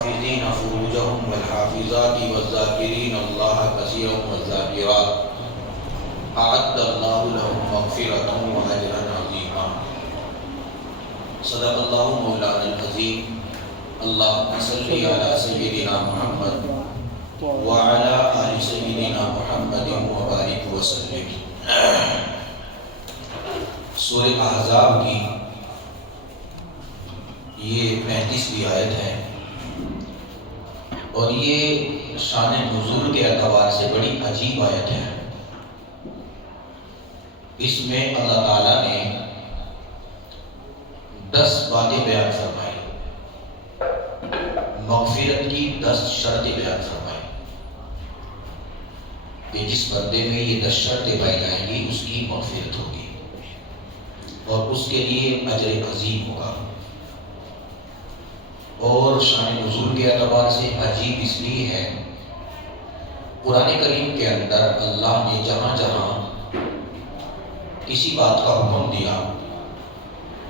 الحافظين فروجهم والحافظات والذاكرين الله كثيرا والذاكرات أعد الله لهم مغفرة وأجرا عظيما. صدق الله مولانا العظيم. اللهم صل على سيدنا محمد وعلى آل سيدنا محمد وبارك وسلم. سورہ احزاب کی یہ 35ویں آیت ہے اور یہ شان نزول کے اعتبار سے بڑی عجیب آیت ہے. اس میں اللہ تعالیٰ نے 10 باتیں بیان فرمائی، مغفرت کی 10 شرطیں بیان فرمائی کہ جس بندے میں یہ 10 شرطیں پائی جائیں گی اس کی مغفرت ہوگی اور اس کے لیے اجر عظیم ہوگا. اور شان نزول کے اعتبار سے عجیب اس لیے ہے، قرآن کریم کے اندر اللہ نے جہاں جہاں کسی بات کا حکم دیا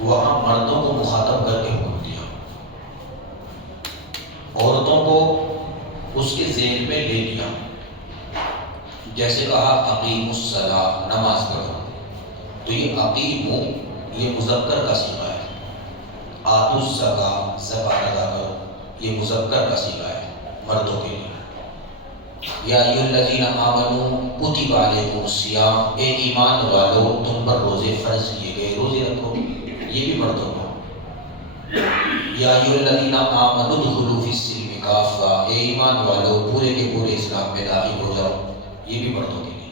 وہاں مردوں کو مخاطب کر کے حکم دیا، عورتوں کو اس کے ذیل میں لے لیا. جیسے کہا اقیموا الصلاۃ، نماز پڑھو، تو یہ اقیموا یہ مذکر کا صیغہ ہے. آتوا الزکاۃ، زکات ادا کرو، یہ مذکر کا صیغہ ہے مردوں کے لیے. یا ایھا الذین آمنوا کتب علیکم الصیام، اے ایمان والو تم پر روزے فرض کیے گئے، روزے رکھو، یہ بھی مردوں کو. یا ایھا الذین آمنوا ادخلوا فی السلم کافۃ، اے ایمان والو پورے کے پورے اسلام میں داخل ہو جاؤ، یہ بھی مردوں کے لیے.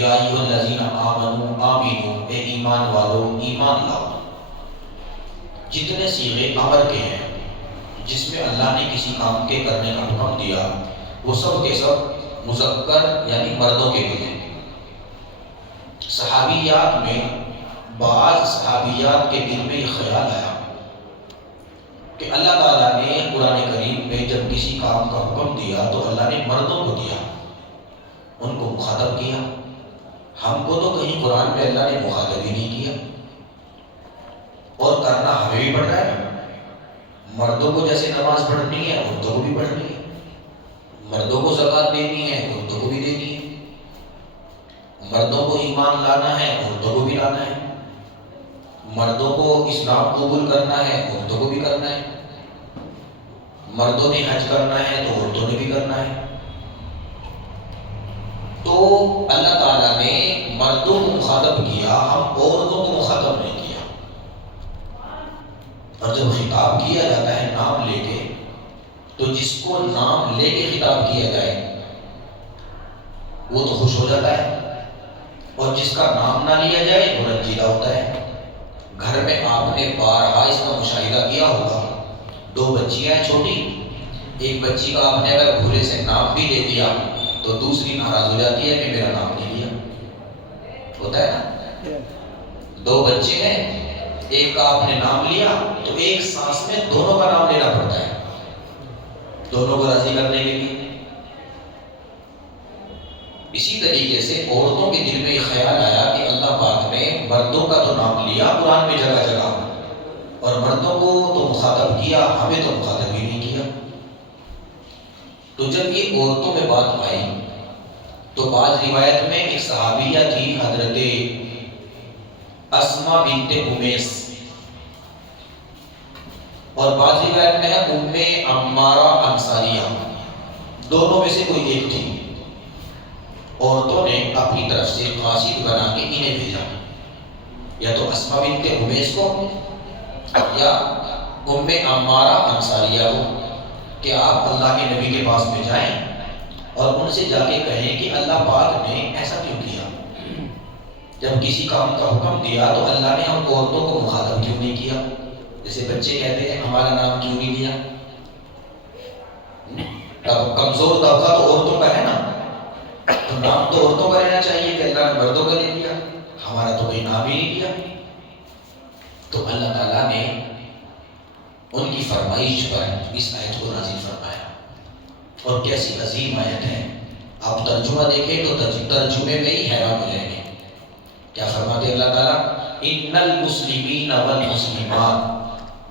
یا ایھا الذین آمنوا آمنوا، اے ایمان والو ایمان لاؤ. جتنے صیغے امر کے ہیں جس میں اللہ نے کسی کام کے کرنے کا حکم دیا وہ سب کے سب مذکر یعنی مردوں کے لیے. صحابیات میں بعض صحابیات کے دل میں یہ خیال آیا کہ اللہ تعالیٰ نے قرآن کریم میں جب کسی کام کا حکم دیا تو اللہ نے مردوں کو دیا، ان کو مخاطب کیا. ہم کو تو کہیں قرآن میں اللہ نے مخاطب ہی نہیں کیا، اور کرنا ہمیں بھی پڑ رہا ہے. مردوں کو جیسے نماز پڑھنی ہے عورتوں کو بھی پڑھنی ہے، مردوں کو زکوٰۃ دینی ہے عورتوں کو بھی دینی ہے، مردوں کو ایمان لانا ہے عورتوں کو بھی لانا ہے، مردوں کو اسلام قبول کرنا ہے عورتوں کو بھی کرنا ہے، مردوں نے حج کرنا ہے تو عورتوں نے بھی کرنا ہے. تو اللہ تعالیٰ نے مردوں کو مخاطب کیا، ہم عورتوں کو مخاطب نہیں کیا. اور جب خطاب کیا جاتا ہے نام لے کے تو جس کو نام لے کے خطاب کیا جائے وہ تو خوش ہو جاتا ہے، اور جس کا نام نہ لیا جائے وہ رنجیدہ ہوتا ہے. گھر میں آپ نے بارہا اس کا مشاہدہ کیا ہوگا، 2 بچیاں ہیں چھوٹی، ایک بچی کا آپ نے اگر بھولے سے نام بھی لے دیا تو دوسری ناراض ہو جاتی ہے کہ میرا نام نہیں لیا. ہوتا ہے نا، 2 بچے ہیں، ایک کا آپ نے نام لیا تو ایک سانس میں دونوں کا نام لینا پڑتا ہے دونوں کو راضی کرنے کے لیے. اسی طریقے سے عورتوں کے دل میں یہ خیال آیا کہ اللہ پاک نے مردوں کا تو نام لیا قرآن میں جگہ جگہ اور مردوں کو تو مخاطب کیا، ہمیں تو مخاطب ہی نہیں کیا. تو جب یہ عورتوں میں بات آئی تو بعض روایت میں ایک صحابیہ تھی حضرت اسما بنت امیس، اور بعض روایت میں ہے ام عمارہ انصاریہ، دونوں میں سے کوئی ایک تھی. عورتوں نے اپنی طرف سے قاصد بنا کے انہیں بھیجا، یا تو اسما بنت امیس کو یا ام عمارہ انصاریہ کو، کہ آپ اللہ کے نبی کے پاس میں جائیں اور ان سے جا کے کہیں کہ اللہ پاک نے ایسا کیوں کیا، جب کسی کام کا حکم دیا تو اللہ نے ہم عورتوں کو مخاطب کیوں نہیں کیا. جیسے بچے کہتے ہیں ہمارا نام کیوں نہیں لیا. کمزور طبقہ تو عورتوں کا ہے نا، تو نام تو عورتوں کا لینا چاہیے کہ اللہ نے مردوں کا لے لیا، ہمارا تو کوئی نام ہی نہیں لیا. تو اللہ تعالیٰ نے ان کی فرمائش پر اس آیت کو نازل فرمایا. اور کیسی عظیم آیت ہے، آپ ترجمہ دیکھیں تو ترجمے میں ہی حیران ہو جائیں گے. کیا فرماتے اللہ تعالیٰ؟ ان المسلمین والمسلمات،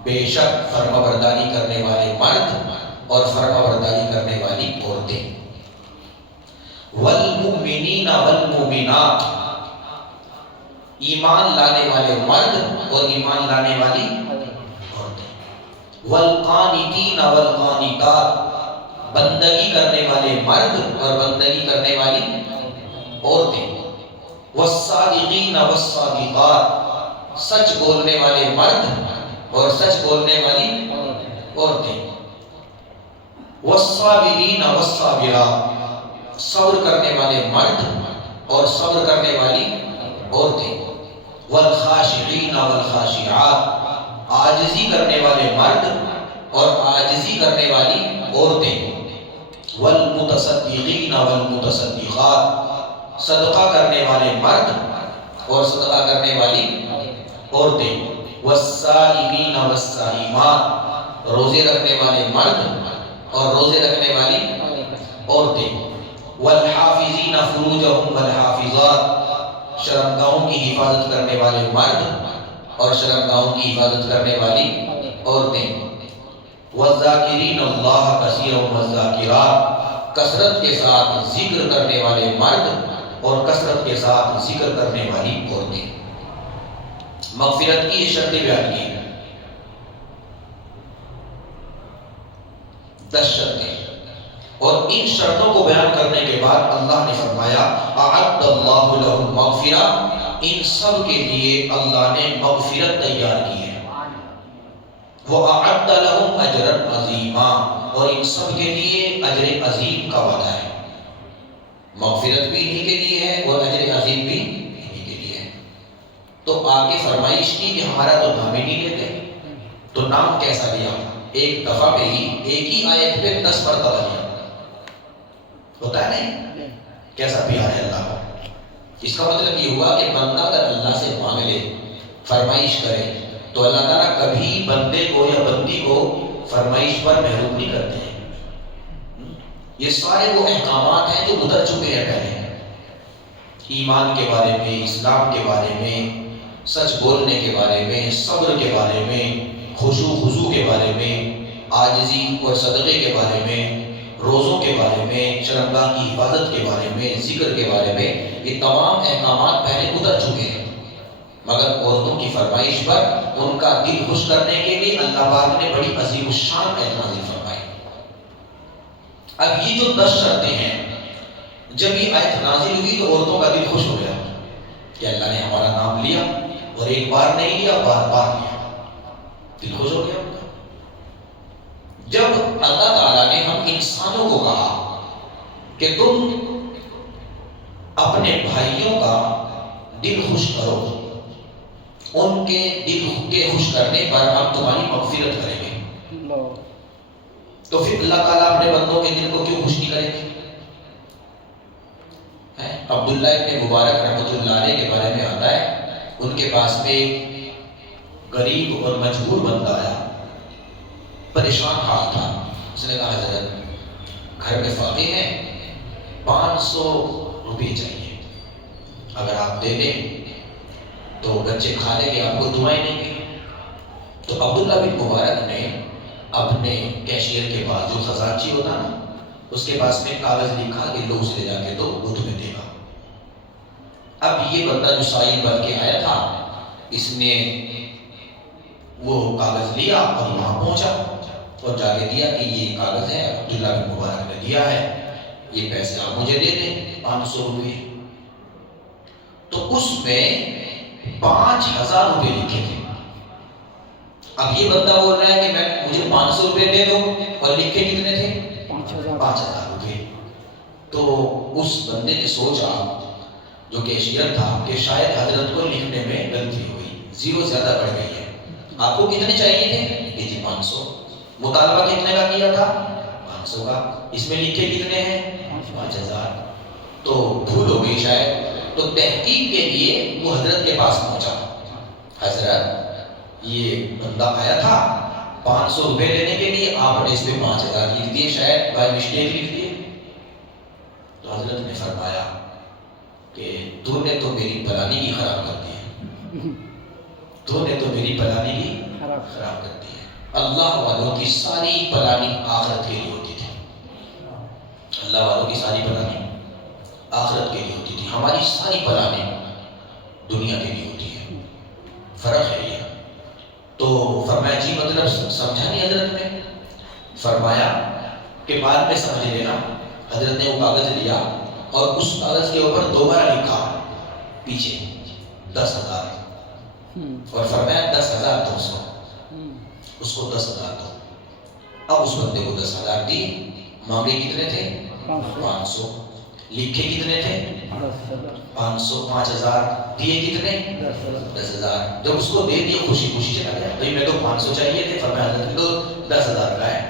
بے شک فرما برداری کرنے والے مرد اور فرما برداری کرنے والی عورتیں. والمؤمنین والمؤمنات، ایمان لانے والے مرد اور ایمان لانے والی عورتیں. والقانتین والقانتات، بندگی کرنے والے مرد اور بندگی کرنے والی عورتیں. والصادقین والصادقات، سچ بولنے والے مرد اور سچ بولنے والی عورتیں. والصابرین والصابرات، صبر کرنے والے مرد اور صبر کرنے والی عورتیں. والخاشعین والخاشعات، عاجزی کرنے والے مرد اور عاجزی کرنے والی عورتیں. والمتصدقین والمتصدقات، صدقہ کرنے والے مرد اور صدقہ کرنے والی عورتیں. والصائمین والصائمات، روزے رکھنے والے مرد اور روزے رکھنے والی عورتیں. والحافظین فروجہم والحافظات، شرمگاہوں کی حفاظت کرنے والے مرد اور شرمگاہوں کی حفاظت کرنے والی عورتیں. والذاکرین اللہ کثیرا والذاکرات، کثرت کے ساتھ ذکر کرنے والے مرد اور کثرت کے ساتھ ذکر کرنے والی عورتیں. مغفرت کی یہ شرطیں بیان کی، 10 شرطیں. اور ان شرطوں کو بیان کرنے کے بعد اللہ نے فرمایا اعد اللہ لهم مغفرہ، ان سب کے لیے اللہ نے مغفرت تیار کی ہے. وَأَعَدَّ لَهُمْ أَجْرًا عَظِيمًا، اور ان سب کے لیے اجر عظیم کا وعدہ ہے. مغفرت بھی انہی کے لیے ہے اور اجر عظیم بھی انہی کے لیے ہے. تو آگے فرمائش کی کہ ہمارا تو نام ہی نہیں لیتے، تو نام کیسا لیا؟ ایک دفعہ پہ ہی ایک ہی آیت پہ 10 مرتبہ لیا. ہوتا ہے نہیں؟ کیسا پیار ہے اللہ کا. اس کا مطلب یہ ہوا کہ بندہ اگر اللہ سے مانگ لے، فرمائش کرے، تو اللہ تعالیٰ کبھی بندے کو یا بندی کو فرمائش پر محروم نہیں کرتے ہیں. یہ سارے وہ احکامات ہیں جو گزر چکے ہیں پہلے، ایمان کے بارے میں، اسلام کے بارے میں، سچ بولنے کے بارے میں، صبر کے بارے میں، خشوع خضوع کے بارے میں، عاجزی اور صدقے کے بارے میں، روزوں کے بارے میں، شرمگاہ کی حفاظت کے بارے میں، ذکر کے بارے میں. یہ تمام احکامات پہلے گزر چکے ہیں، مگر عورتوں کی فرمائش پر ان کا دل خوش کرنے کے لیے اللہ پاک نے بڑی عظیم الشان آیت نازل فرمائی. اب یہ جو 10 شرطیں ہیں، جب یہ آیت نازل ہوئی تو عورتوں کا دل خوش ہو گیا کہ اللہ نے ہمارا نام لیا، اور ایک بار نہیں لیا، بار بار لیا. دل خوش ہو گیا ان کا. جب اللہ تعالیٰ نے ہم انسانوں کو کہا کہ تم اپنے بھائیوں کا دل خوش کرو، ان کے دل کے خوش کرنے پر ہم تمہاری مغفرت کریں گے، تو پھر اللہ تعالیٰ اپنے بندوں کے دل کو کیوں خوش نہیں کریں گے؟ عبداللہ ابن مبارک رحمۃ اللہ علیہ کے بارے میں آتا ہے، ان کے پاس میں ایک غریب اور مجبور بندہ آیا، پریشان حال تھا. اس نے کہا حضرت گھر میں فاقے ہیں، 500 روپے چاہیے، اگر آپ دے دیں تو بچے کھا لیں گے، آپ کو دعائیں دیں گے. تو عبداللہ بن مبارک نے اپنے کیشیئر کے پاس، جو خزانچی ہوتا نا، اس کے پاس میں کاغذ لکھا کہ لو اسے لے جا کے دو، وہ تمہیں دے گا. اب یہ بندہ جو سائل بن کے آیا تھا، اس نے وہ کاغذ لیا اور وہاں پہنچا اور جا کے دیا کہ یہ کاغذ ہے، عبداللہ بن مبارک نے دیا ہے، یہ پیسے آپ مجھے دے دیں، 500 روپے. تو اس میں 5000 روپے لکھے تھے. اب یہ بندہ بول رہا ہے کہ مجھے 500 روپے دے دو، اور لکھے کتنے تھے؟ 5000 روپے. تو اس بندے نے سوچا، جو کیشیئر تھا، کہ شاید حضرت کو لکھنے میں غلطی ہوئی، زیرو زیادہ بڑھ گئی ہے. آپ کو کتنے چاہیے تھے؟ یہ جی 500. مطالبہ کتنے کا کیا تھا؟ 500 کا. اس میں لکھے کتنے ہیں؟ 5000. تو بھول ہو گئی شاید. تو تحقیق کے لیے وہ حضرت کے پاس پہنچا. حضرت یہ بندہ آیا تھا 500 روپے لینے کے لیے، آپ نے اس میں 5000 لکھ دیے، شاید بائی مسٹیک لکھ دیے. تو حضرت نے فرمایا کہ تو نے تو میری پلانی کی خراب کر دی ہے، تو نے تو میری پلانی کی خراب کر دی ہے. اللہ والوں کی ساری پلاننگ آخرت کے لیے ہوتی تھی. اللہ والوں کی ساری پلاننگ آخرت کے لیے ہوتی تھی. ہماری ساری پلاننگ دنیا کے لیے ہوتی ہے. فرق ہے یہ. تو فرمایا جی مطلب سمجھا نہیں حضرت نے؟ فرمایا کہ بعد میں سمجھ لینا. حضرت نے وہ کاغذ لیا اور اس کاغذ کے اوپر دوبارہ لکھا پیچھے 10,000 اور فرمایا 10,200. اس کو 10,000 دو. اب اس بندے کو 10,000 دی. مانگے کتنے تھے؟ 500. لکھے کتنے تھے؟ 500. 5,000 دیے کتنے؟ 10,000. جب اس کو دے دیے خوشی خوشی چلا گیا. بھائی میں تو 500 چاہیے تھے. فرمایا حضرت تو 10,000 کا ہے.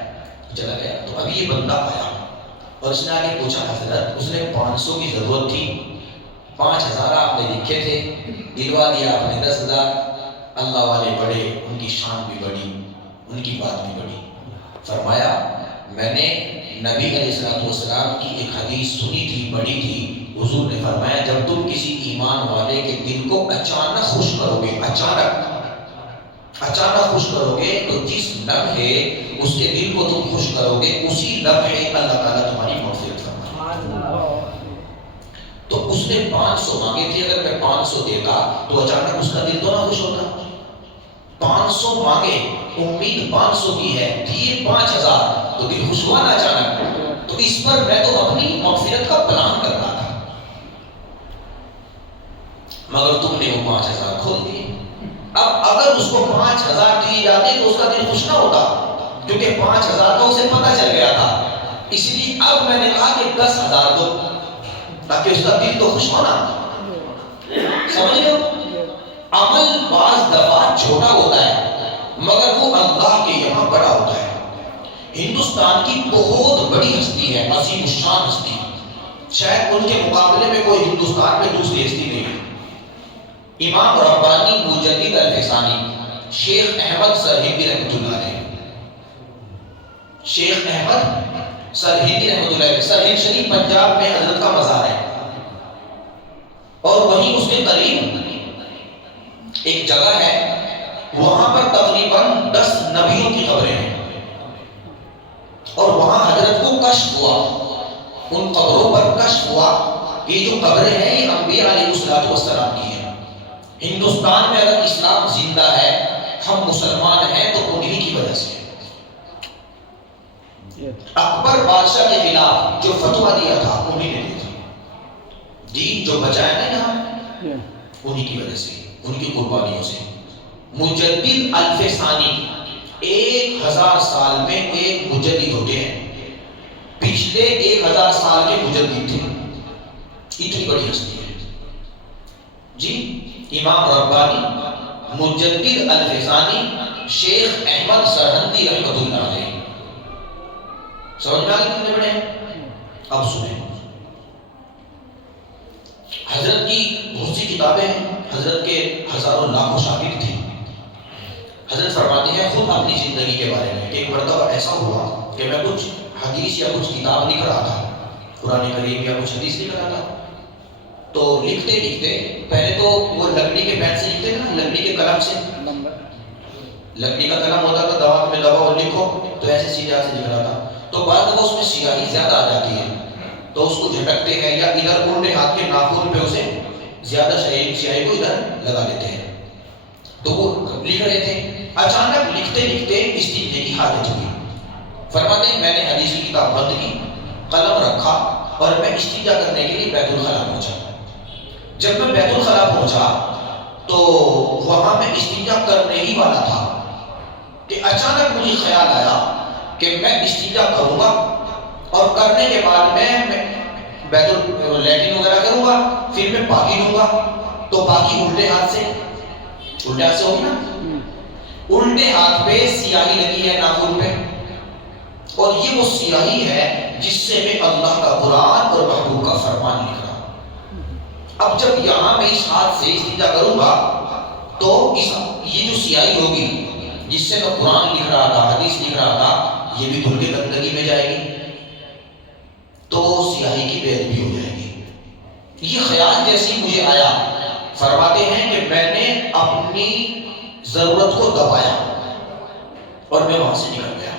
چلا گیا. تو ابھی یہ بندہ آیا اور اس نے آگے پوچھا حضرت اس نے 500 کی ضرورت تھی, 5,000 آپ نے لکھے تھے, دلوا دیا آپ نے 10,000. اللہ والے بڑے, ان کی شان بھی بڑی, ان کی بات بھی بڑی. فرمایا میں نے نبی علیہ السلام کی ایک حدیث سنی تھی, پڑھی تھی. حضور نے فرمایا جب تم کسی ایمان والے کے دل کو اچانک خوش کرو گے, اچانک خوش کرو گے, تو جس لمحے اس کے دل کو تم خوش کرو گے اسی لمحے اللہ تعالیٰ تمہاری مغفرت فرمائے. تو اس نے 500 مانگے تھے. اگر میں 500 دیتا تو اچانک اس کا دل تو نہ خوش ہوتا. 500 مانگے, امید 500 کی ہے, دیے 5,000 تو دل خوش ہوا نا اچانک. تو اس پر میں تو اپنی مغفرت کا پلان کر رہا تھا, مگر تم نے وہ 5,000 کھول دیے. اب اگر اس کو 5,000 دیے جاتے تو اس کا دل خوش نہ ہوتا, کیونکہ 5,000 کا اسے پتہ چل گیا تھا. اس لیے اب میں نے کہا کہ 10,000 دو تاکہ اس کا دل تو خوش ہونا. سمجھ لو, عمل بعض دفعہ چھوٹا ہوتا ہے مگر وہ اللہ کے یہاں بڑا ہوتا ہے. ہندوستان کی بہت بڑی ہستی ہے, عظیم الشان ہستی, شاید ان کے مقابلے میں کوئی ہندوستان میں دوسری ہستی نہیں ہے. امام ربانی مجدد الفسانی, شیخ احمد سرہندی رحمۃ اللہ علیہ. شیخ احمد سرہندی رحمۃ اللہ علیہ. سرہند شریف پنجاب میں حضرت کا مزار ہے, اور وہیں اس کے قریب ایک جگہ ہے, وہاں پر تقریباً 10 نبیوں کی قبریں ہیں. اور وہاں حضرت کو کشف ہوا, ان قبروں پر کشف ہوا کہ یہ جو قبریں ہیں یہ انبیاء علیہ السلام کی ہیں. ہندوستان میں اگر اسلام زندہ ہے, ہم مسلمان ہیں, تو انہی کی وجہ سے. اکبر بادشاہ کے خلاف جو فتویٰ دیا تھا انہی نے دیا. دین جو بچایا نا یہاں, انہی کی وجہ سے, ان کی قربانیوں سے. مجدد الفسانی 1000 سال میں ایک مجدد ہوتے ہیں, پچھلے 1000 سال کے مجدد تھے. اتنی بڑی ہستی ہے جی. امام ربانی مجدد الفسانی شیخ احمد سرہندی رحمۃ اللہ علیہ. سمجھ میں آ گئی کتنے بڑے ہیں؟ اب سنیں, حضرت کی بہت سی کتابیں ہیں, حضرت کے ہزاروں لاکھوں شاگرد تھے. حضرت فرماتے ہیں خود اپنی زندگی کے بارے میں کہ ایک مرتبہ ایسا ہوا کہ میں کچھ حدیث یا کچھ کتاب لکھ رہا تھا, قرآن کریم یا کچھ حدیث لکھ رہا تھا. تو لکھتے لکھتے پہلے تو وہ لکڑی کے پین سے لکھتے تھے نا, لکڑی کے قلم سے, لکڑی کا قلم ہوتا تھا, دوا میں دباؤ لکھو, تو ایسے سیدھے ہاتھ سے لکھ رہا تھا. تو بعد میں اس میں سیاہی زیادہ آ جاتی ہے, تو اس کو جھٹکتے ہیں یا ادھر الٹے ہاتھ کے ناخن پہ اسے زیادہ سیاہی کو ادھر لگا دیتے ہیں. تو وہ لکھ رہے تھے, اچانک لکھتے لکھتے استنجے کی حالت ہوئی. فرماتے ہیں میں نے حدیث کی کتاب بند کی, قلم رکھا اور میں استنجا کرنے کے لیے بیت الخلا پہنچا. جب میں بیت الخلا پہنچا تو وہاں میں استنجا کرنے ہی والا تھا کہ اچانک مجھے خیال آیا کہ میں استنجا کروں گا اور کرنے کے بعد میں لیٹرین وغیرہ کروں گا, پھر میں پاکی لوں گا. تو پاکی الٹے ہاتھ سے ہوگی نا, الٹے ہاتھ پہ سیاہی لگی ہے ناخن پہ, اور یہ وہ سیاہی ہے جس سے میں اللہ کا قرآن اور محبوب کا فرمان لکھ رہا. اب جب یہاں میں اس ہاتھ سے استنجا کروں گا تو یہ جو سیاہی ہوگی جس سے میں قرآن لکھ رہا تھا, حدیث لکھ رہا تھا, یہ بھی دھل کے گندگی میں جائے گی, تو سیاہی کی بے ادبی ہو جائے گی. یہ خیال جیسے مجھے آیا, فرماتے ہیں کہ میں نے اپنی ضرورت کو دبایا اور میں وہاں سے نکل گیا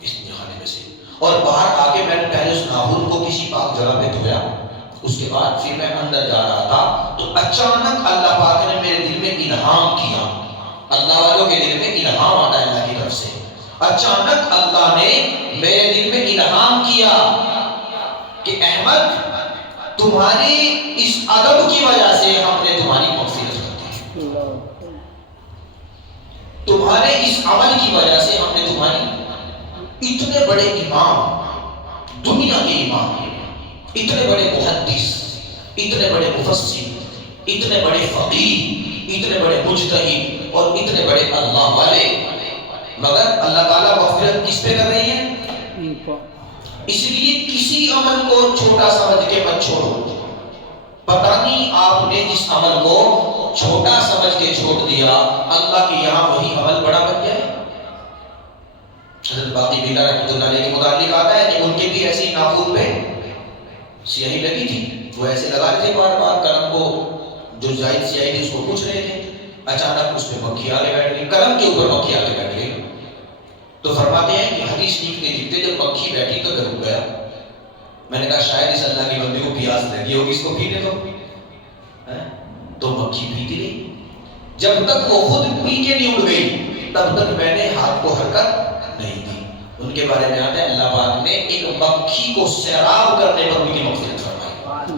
اس خانے میں سے، اور باہر آ کے میں نے پہلے اس ناخن کو کسی پاک جگہ پہ دھویا، اس کے بعد پھر میں اندر جا رہا تھا تو اچانک اللہ پاک نے میرے دل میں الہام کیا. اللہ والوں کے دل میں الہام آتا ہے اللہ کی طرف سے. اچانک اللہ نے میرے دل میں الہام کیا کہ احمد تمہاری اس ادب کی وجہ سے ہم نے تمہاری مغفرت کر دی، تمہارے اس عمل کی وجہ سے ہم نے تمہاری، اتنے بڑے امام، دنیا کے امام، اتنے بڑے محدث، اتنے بڑے مفسر، اتنے بڑے فقیہ، اتنے بڑے مجتہد اور اتنے بڑے اللہ والے، مگر اللہ تعالیٰ مغفرت کس پہ کر رہی ہے؟ اس لیے کسی عمل کو چھوٹا سمجھ کے مت چھوڑو. پتہ نہیں آپ نے جس عمل کو چھوٹا سمجھ کے چھوڑ دیا، اللہ کے یہاں وہی عمل بڑا بن جائے. حضرت باقی بلا رحمۃ اللہ علیہ کے متعلق آتا ہے کہ ان کے بھی ایسی ناخن پہ سیاہی لگی تھی، وہ ایسے لگا رہے تھے بار بار قلم کو، جو زائد سیاہی تھی اس کو پوچھ رہے تھے، اچانک اس پہ مکھی آگے بیٹھ گئی، قلم کے اوپر مکھی آگے بیٹھ گئی. تو فرماتے ہیں کہ حدیث لکھتے جب مکھی بیٹھی تو میں رک گیا. میں نے کہا شاید اس اللہ کے بندے کو پیاس لگی ہوگی، اس کو پینے دو. تو مکھی پیتی رہی، جب تک وہ خود پی کے نہیں اڑ گئی تب تک میں نے ہاتھ کو حرکت نہیں دی. ان کے بارے میں آتا ہے اللہ پاک نے ایک مکھی کو سیراب کرنے پر ان کی مغفرت فرمائی.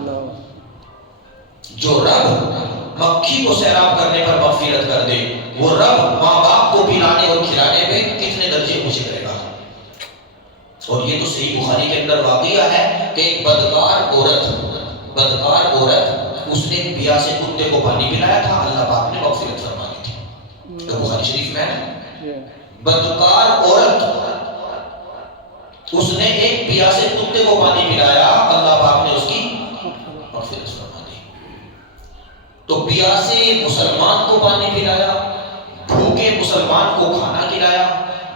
جو رب مکھی کو سیراب کرنے پر مغفرت کر دے، وہ رب ماں باپ کو پلانے اور کھلانے میں کتنے درجے اونچے کرے گا. اور یہ تو صحیح بخاری کے اندر واقعہ ہے کہ ایک بدکار عورت اس نے بیا سے کتے کو پانی پلایا تھا، اللہ پاک نے مغفرت فرما دی تھی. تو بخاری شریف میں ہے بدکار عورت، اس نے ایک بیا سے کتے کو پانی پلایا، اللہ پاک نے اس کی مغفرت فرما دی. تو بیا سے مسلمان کو پانی پلایا، بھوکے مسلمان کو کھانا کھلایا،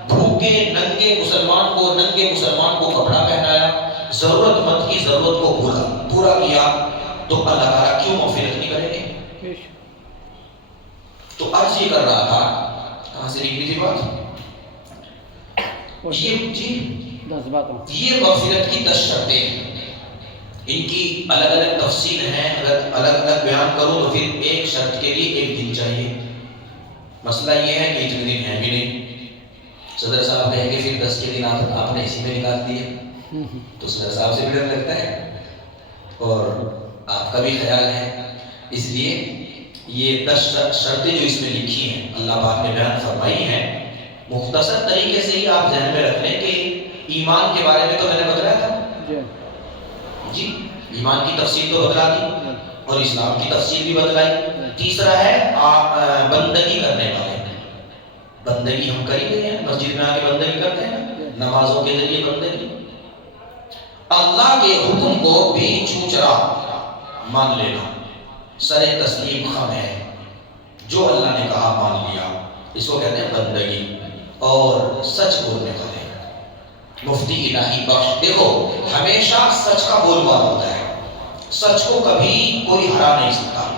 بھوکے ننگے مسلمان کو کپڑا پہنایا، ضرورت مند کی ضرورت کو پورا کیا، تو اللہ تعالیٰ کیوں مغفرت نہیں کریں گے؟ تو عرض یہ کر رہا تھا، کہاں سے نکلی تھی بات؟ یہ مغفرت کی 10 شرطیں ہیں، ان کی الگ الگ تفصیل ہیں. اگر الگ الگ بیان کروں تو پھر ایک شرط کے لیے 1 دن چاہیے. مسئلہ یہ ہے کہ اتنے دن ہیں بھی نہیں. صدر صاحب کہیں گے پھر 10 کے دن آپ نے اسی میں نکال دیے، تو صدر صاحب سے بھی ڈر لگتا ہے اور آپ کا بھی خیال ہے. اس لیے یہ 10 شرطیں جو اس میں لکھی ہیں اللہ پاک نے بیان فرمائی ہیں، مختصر طریقے سے ہی آپ ذہن میں رکھ لیں کہ ایمان کے بارے میں تو میں نے بتایا تھا جی، ایمان کی تفصیل تو بتلا دی اور اسلام کی تفصیل بھی بتلائی. تیسرا ہے بندگی کرنے والے. بندگی ہم کر ہی رہے ہیں، مسجد میں آ کے بندگی کرتے ہیں، نمازوں کے ذریعے بندگی. اللہ کے حکم کو بھی چھوچرا مان لینا، سر تسلیم خم ہے، جو اللہ نے کہا مان لیا، اس کو کہتے ہیں بندگی. اور سچ بولنے والے، مفتی الہی بخش، دیکھو ہمیشہ سچ کا بول بالا ہوتا ہے، سچ کو کبھی کوئی ہرا نہیں سکتا،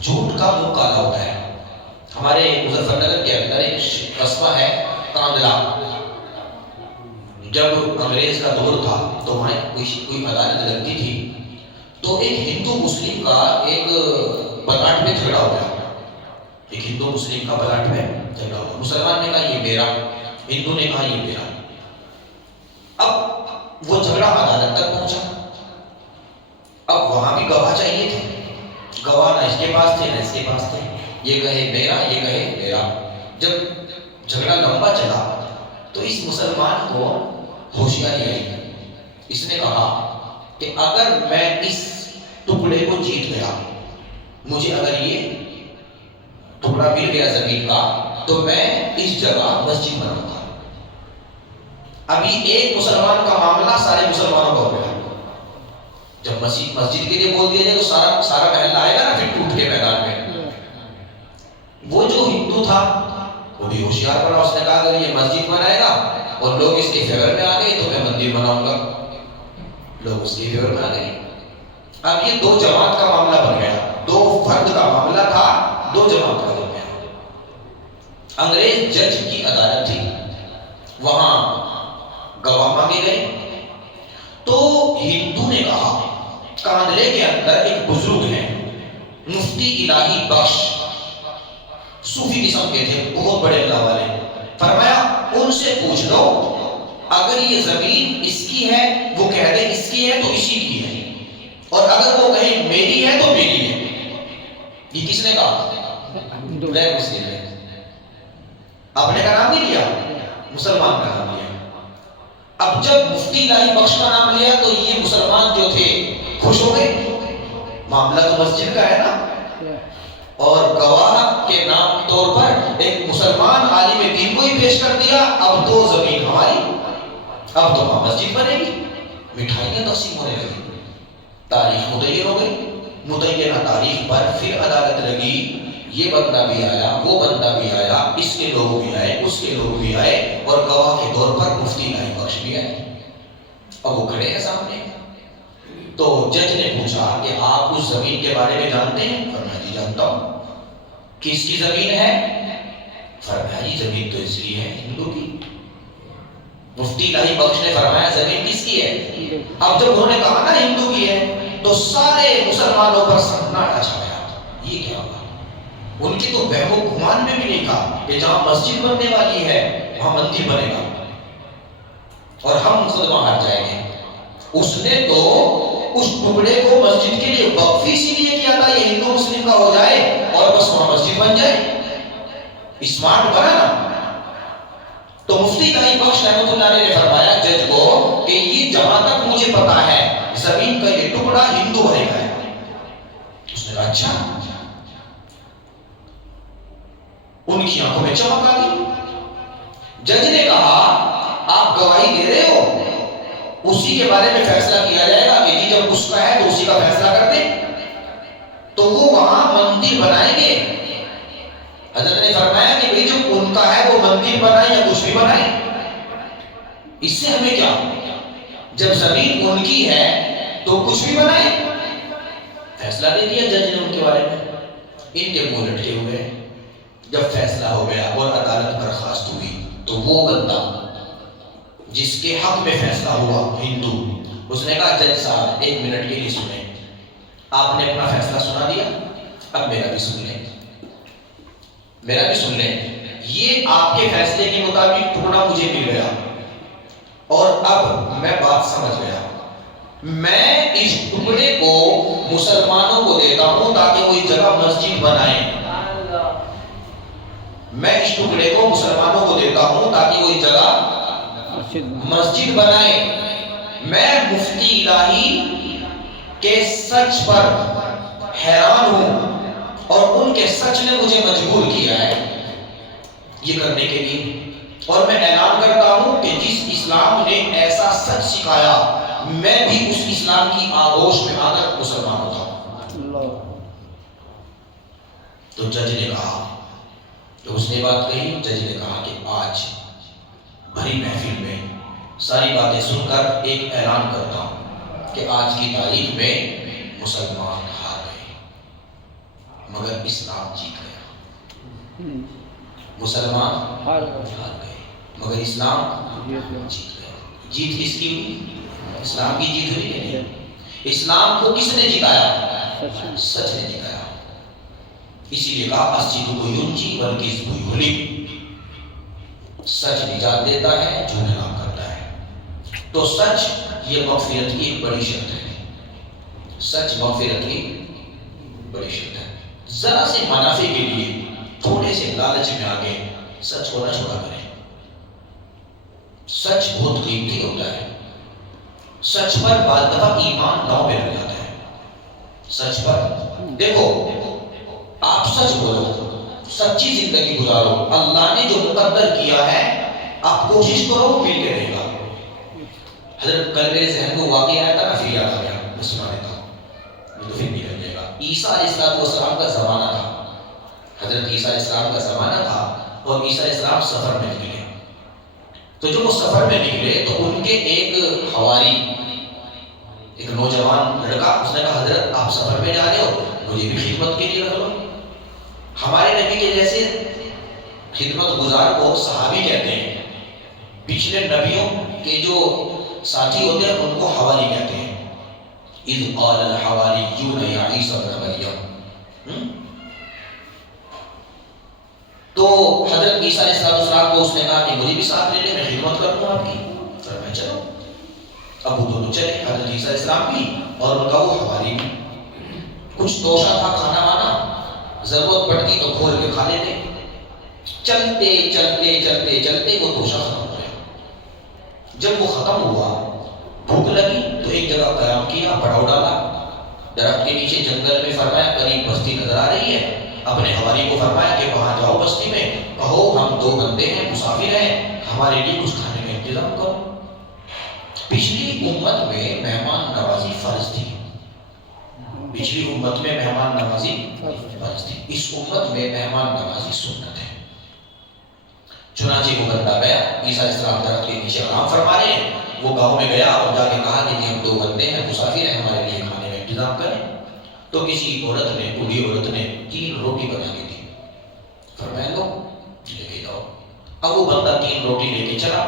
جھوٹ کا منہ کالا ہوتا ہے. ہمارے مظفر نگر کے اندر ایک قصبہ ہے کاندلا، جب انگریز کا دور تھا تو وہاں کوئی عدالت لگتی تھی، تو ایک ہندو مسلم کا ایک پلاٹ میں جھگڑا ہو گیا. ایک ہندو مسلم کا پلاٹ میں جھگڑا ہوا، مسلمان نے کہا یہ میرا، ہندو نے کہا یہ میرا. اب وہ جھگڑا عدالت تک پہنچا. اب وہاں بھی گواہ چاہیے تھے، گواہ نہ اس کے پاس تھے نہ اس کے پاس تھے، یہ کہے میرا یہ کہے میرا. جب جھگڑا لمبا چلا تو اس مسلمان کو ہوشیاری آئی. اس نے کہا کہ اگر میں اس ٹکڑے کو جیت گیا، مجھے اگر یہ ٹکڑا مل گیا زمین کا، تو میں اس جگہ مسجد بناؤں گا. ابھی ایک مسلمان کا معاملہ سارے مسلمانوں کا ہو گیا. جب مسجد کے لیے بول دیا جائے تو سارا محلہ آئے گا نا پھر ٹوٹ کے میدان میں. وہ جو ہندو تھا وہ بھی ہوشیار بنا، اس نے کہا اگر یہ مسجد بنائے گا اور لوگ اس کے فیور میں آ گئے تو میں مندر بناؤں گا. لوگ اس کے فیور میں آ گئے. اب یہ 2 جماعت کا معاملہ بن گیا، 2 فرد کا معاملہ تھا، 2 جماعت کا بن گیا. انگریز جج کی عدالت تھی، وہاں گواہ مانگے گئے، تو ہندو نے کہا، کاندلے کے اندر ایک بزرگ ہیں مفتی الہی بخش، صوفی قسم کے تھے، بہت بڑے اللہ والے، فرمایا ان سے پوچھ لو اگر یہ زمین اس کی ہے، وہ کہہ دے اس کی ہے تو اسی کی ہے، اور اگر وہ کہے میری ہے تو میری ہے۔ یہ کس نے کہا؟ غیر مسلم نے۔ اپنے کا نام نہیں لیا، مسلمان کا نام لیا۔ اب جب مفتی الہی بخش کا نام لیا تو یہ مسلمان جو تھے خوش ہو گئے، معاملہ تو مسجد کا ہے نا، اور گواہ کے نام طور پر ایک مسلمان عالم دین کو ہی پیش کر دیا، اب تو زمین ہماری، اب تو وہاں مسجد بنے گی، مٹھائیاں تقسیم ہونے لگی، تاریخ متعین ہو گئی۔ متعینہ تاریخ پر پھر عدالت لگی، یہ بندہ بھی آیا، وہ بندہ بھی آیا، اس کے لوگ بھی آئے، اس کے لوگ بھی آئے، اور گواہ کے طور پر مفتی الہی بخش بھی آئے۔ اب وہ کھڑے ہیں سامنے، تو جج نے پوچھا کہ آپ اس زمین کے بارے میں جانتے ہیں؟ فرمایا جی جانتا ہوں۔ کس کی زمین ہے؟ فرمایا جی زمین تو اس کی ہے، ہندو کی۔ مفتی الہی بخش نے فرمایا زمین کس کی ہے؟ اب جب انہوں نے کہا نا ہندو کی ہے، تو سارے مسلمانوں پر سناٹا چھا گیا، یہ کیا ہوگا؟ ان کی تو وہم و گمان میں بھی نہیں کہا کہ جہاں مسجد بننے والی ہے وہاں مندر بنے گا اور ہم مقدمہ ہار جائیں گے۔ اس نے تو اس ٹکڑے کو مسجد کے لیے وقف اسی لیے کیا تھا یہ ہندو مسلم کا ہو جائے اور بس وہاں مسجد بن جائے، اسمارٹ بنا نا۔ تو مفتی الہی بخش رحمۃ اللہ علیہ نے فرمایا جج کو کہ یہ جہاں تک مجھے پتا ہے زمین کا یہ ٹکڑا ہندو بھائی کا ہے۔ اس نے کہا اچھا؟ ان کی آنکھوں میں چمک آ گئی۔ جج نے کہا آپ گواہی دے رہے ہو، اسی کے بارے میں فیصلہ کیا جائے گا کہ جی جب اس کا ہے تو اسی کا فیصلہ کر دیں۔ تو وہ وہاں مندر بنائیں گے۔ حضرت نے فرمایا کہ بھئی جب ان کا ہے وہ مندر بنائیں یا کچھ بھی بنائیں، اس سے ہمیں کیا؟ جب زمین ان کی ہے تو کچھ بھی بنائیں۔ فیصلہ دے دیا جج نے ان کے بارے میں، ان کے منہ لٹکے ہوئے۔ جب فیصلہ ہو گیا اور عدالت برخاست ہوئی تو وہ بندہ جس کے حق میں فیصلہ ہوا ہندو، اس نے کہا جج صاحب ایک منٹ کے لیے سنیں، آپ نے اپنا فیصلہ سنا دیا، اب میرا بھی سن لیں، میرا بھی سن لیں۔ یہ آپ کے فیصلے کے مطابق ٹکڑا مجھے مل گیا اور اب میں بات سمجھ گیا، میں اس ٹکڑے کو مسلمانوں کو دیتا ہوں تاکہ کوئی جگہ مسجد بنائیں، میں اس ٹکڑے کو مسلمانوں کو دیتا ہوں تاکہ کوئی جگہ مسجد بنائے۔ میں مفتی الہی کے سچ پر حیران ہوں اور ان کے سچ نے مجھے مجبور کیا ہے یہ کرنے کے لیے، اور میں اعلان کرتا ہوں کہ جس اسلام نے ایسا سچ سکھایا میں بھی اس اسلام کی آغوش میں آ کر مسلمان ہوتا ہوں۔ تو جج نے کہا، تو اس نے بات کہی، جج نے کہا کہ آج بھری محفل میں ساری باتیں سن کر ایک اعلان کرتا ہوں کہ آج کی تاریخ میں مسلمان ہار گئے مگر اسلام جیت گیا، مسلمان ہار گئے مگر اسلام جیت گیا۔ جیت کس کی ہوئی؟ اسلام کی جیت ہوئی کہ نہیں؟ اسلام کو کس نے جتایا؟ سچ نے جتایا۔ اسی لیے کہا الصدق ینجی والکذب یہلک، سچ نجات دیتا ہے، جھوٹ ہلاک کرتا ہے۔ تو سچ یہ مغفرت کی ایک بڑی شرط ہے، سچ مغفرت کی بڑی شرط ہے۔ ذرا سے منافع کے لیے تھوڑے سے لالچ میں آگے سچ کو نہ چھوڑا کریں۔ سچ بہت قیمتی ہوتا ہے، سچ پر بعض دفعہ ایمان داؤ پہ لگ جاتا ہے۔ سچ پر دیکھو، آپ سچ بولو، سچی زندگی گزارو، اللہ نے جو مقدر کیا ہے آپ کوشش کرو وہ مل کے رہے گا۔ حضرت کل میرے ذہن میں واقعہ آیا تھا نا، پھر یاد آ گیا، میں سنا دیتا ہوں، یہ تو پھر نکل جائے گا۔ عیسیٰ علیہ السلام کا زمانہ تھا، حضرت عیسیٰ علیہ السلام کا زمانہ تھا اور عیسیٰ علیہ السلام سفر میں نکلے۔ تو جب وہ سفر میں نکلے تو ان کے ایک حواری، ایک نوجوان لڑکا، اس نے کہا حضرت آپ سفر میں جا رہے ہو، مجھے بھی خدمت کے لیے رکھ لو۔ ہمارے نبی کے جیسے خدمت گزار کو صحابی کہتے ہیں، پچھلے نبیوں کے جو ساتھی ہوتے ہیں ان کو حوالی کہتے ہیں. اذ قال الحواریون یا عیسی ابن مریم. تو حضرت عیسیٰ علیہ السلام کو اس نے کہا کہ مجھے بھی ساتھ لے لے، میں خدمت کروں آپ کی. فرمایا چلو. اب وہ دونوں چلے، حضرت عیسیٰ علیہ السلام بھی اور ان کا وہ حوالی بھی. کچھ توشہ تھا کھانا وانا، ضرورت پڑتی تو کھول کے کھا لیتے. چلتے چلتے چلتے چلتے وہ توشہ ختم ہو گیا. جب وہ ختم ہوا، بھوک لگی تو ایک جگہ قیام کیا، پڑاؤ ڈالا درخت کے نیچے جنگل میں. فرمایا قریب بستی نظر آ رہی ہے، اپنے حوالی کو فرمایا کہ وہاں جاؤ بستی میں، کہو ہم 2 بندے ہیں مسافر ہیں، ہمارے لیے کچھ کھانے کا انتظام کرو. پچھلی امت میں مہمان نوازی فرض تھی، پچھلی امت میں مہمان نوازی فرض تھی، اس امت میں مہمان نوازی سنت ہے. چنانچہ وہ بندہ گیا، عیسیٰ علیہ السلام درخت کے نیچے آرام فرما رہے ہیں، وہ گاؤں میں گیا اور جا کے کہا کہ ہم 2 بندے ہیں مسافر ہیں، ہمارے لیے کھانے کا انتظام کریں. تو کسی عورت نے، بوڑھی عورت نے 3 روٹی بنا کے دی. فرمایا لو لے کے جاؤ. اب وہ بندہ 3 روٹی لے کے چلا.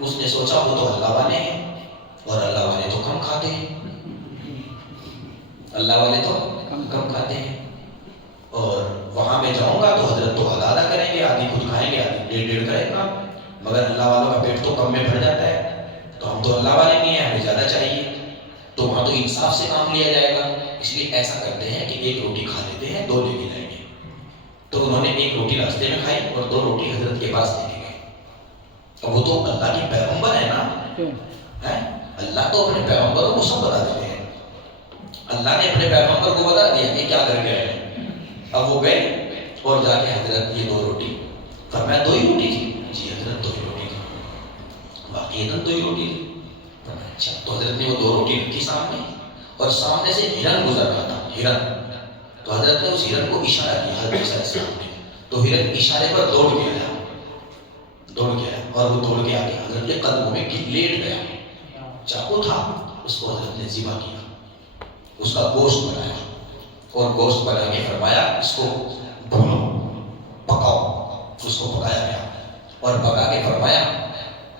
اس نے سوچا وہ تو اللہ والے ہیں اور اللہ والے تو کم کھاتے ہیں، اللہ والے تو کم کھاتے ہیں، اور وہاں میں جاؤں گا تو حضرت تو ادا کریں گے، آدھی خود کھائیں گے آدھی 1.5 کریں گا، مگر اللہ والوں کا پیٹ تو کم میں بھر جاتا ہے، تو ہم تو اللہ والے نہیں ہیں، ہمیں زیادہ چاہیے. تو وہاں تو انصاف سے کام لیا جائے گا، اس لیے ایسا کرتے ہیں کہ 1 روٹی کھا لیتے ہیں، 2 لے کے جائیں گے. تو انہوں نے 1 روٹی راستے میں کھائی اور 2 روٹی حضرت کے پاس لے کے گئے. اب وہ تو اللہ کے پیغمبر ہے نا، اللہ تو اپنے پیغمبروں کو سب بتا دیتے ہیں. اللہ نے اپنے پیغمبر کو بتا دیا کہ کیا کر گئے ہیں. اب وہ گئے اور جا کے حضرت یہ 2 روٹی. فرمایا 2 ہی روٹی تھی؟ جی حضرت 2 ہی روٹی تھی. باقی 2 ہی روٹی تھی. اچھا. تو حضرت نے وہ 2 روٹی رکھی سامنے اور سامنے سے ہرن گزر رہا تھا، ہرن. تو حضرت نے اس ہرن کو اشارہ کیا حضرت عیسیٰ علیہ السلام نے. تو ہرن اشارے پر دوڑ کے آیا اور وہ دوڑ کے آ گیا حضرت کے قدموں میں لیٹ گیا. چاقو تھا، اس کو حضرت نے ذبح کیا، اس کا گوشت بنایا اور گوشت بنا کے فرمایا اس کو بھونو، پکاؤ. اس کو پکایا گیا اور پکا کے فرمایا